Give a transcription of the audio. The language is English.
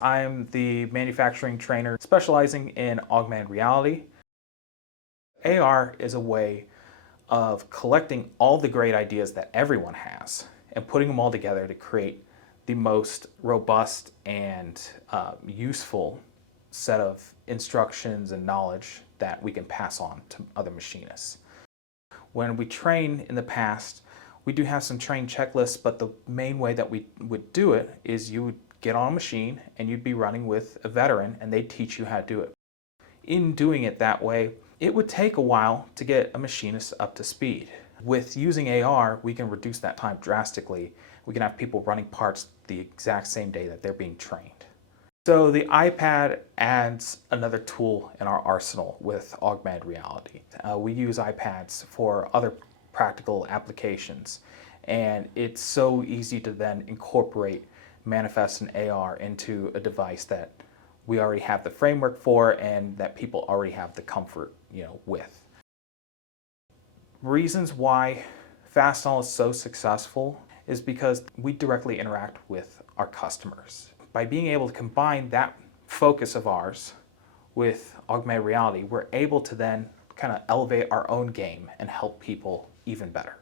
I'm the manufacturing trainer specializing in augmented reality. AR is a way of collecting all the great ideas that everyone has and putting them all together to create the most robust and useful set of instructions and knowledge that we can pass on to other machinists. When we train in the past, we do have some train checklists, but the main way that we would do it is you would get on a machine and you'd be running with a veteran and they'd teach you how to do it. In doing it that way, it would take a while to get a machinist up to speed. With using AR, we can reduce that time drastically. We can have people running parts the exact same day that they're being trained. So the iPad adds another tool in our arsenal with augmented reality. We use iPads for other practical applications, and it's so easy to then incorporate Manifest and AR into a device that we already have the framework for and that people already have the comfort, with. Reasons why Fastenal is so successful is because we directly interact with our customers. By being able to combine that focus of ours with augmented reality, we're able to then kind of elevate our own game and help people even better.